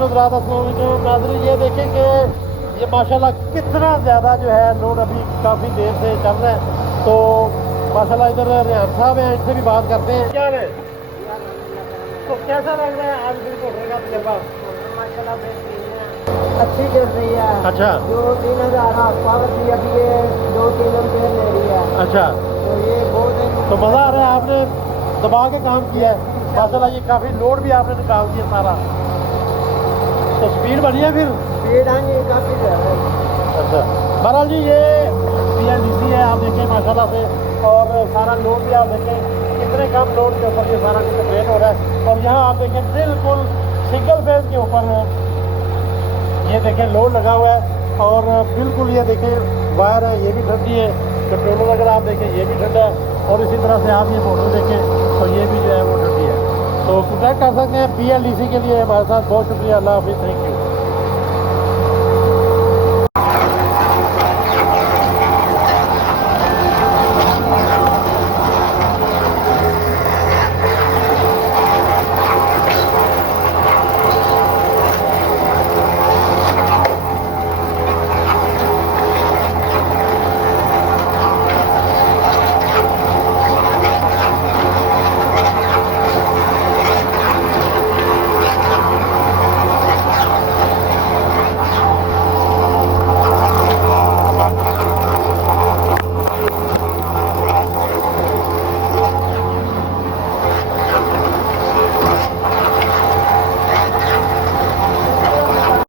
नाज़रीन हज़रात अस्सलाम वालेकुम। नाज़रीन ये देखें कि ये माशाल्लाह कितना ज़्यादा जो है लोड अभी काफ़ी देर से चल रहा है। तो माशाल्लाह इधर रेहान साहब हैं, इनसे भी बात करते हैं। क्या है तो कैसा लग रहा है आज दिन मोटर का तजर्बा? माशाल्लाह अच्छी चल रही है। अच्छा, जो 3000 हाथ पावर की अभी ये 2-3 एम्पेयर ले रही है। अच्छा, तो ये बहुत तो मज़ा आ रहा है। आपने दबा के काम किया है माशाल्लाह, ये काफ़ी लोड भी आपने निकाल दिया सारा। तो स्पीड बढ़ी है फिर? स्पीड आएंगे काफ़ी ज़्यादा। अच्छा, बहरहाल जी ये BLDC है, आप देखें माशाल्लाह से। और सारा लोड भी आप देखें कितने कम लोड के ऊपर ये सारा कुछ ऑपरेट हो रहा है। और यहाँ आप देखें बिल्कुल सिंगल फेज के ऊपर ये देखें लोड लगा हुआ है। और बिल्कुल ये देखें वायर है, ये भी ठंडी है। कंट्रोलर अगर आप देखें ये भी ठंडा है। और इसी तरह से आप ये मोटर देखें तो ये भी जो है वो ठंडी है। तो कॉन्टैक्ट कर सकते हैं BLDC के लिए हमारे साथ। बहुत शुक्रिया, अल्लाह हाफिज़, थैंक यू।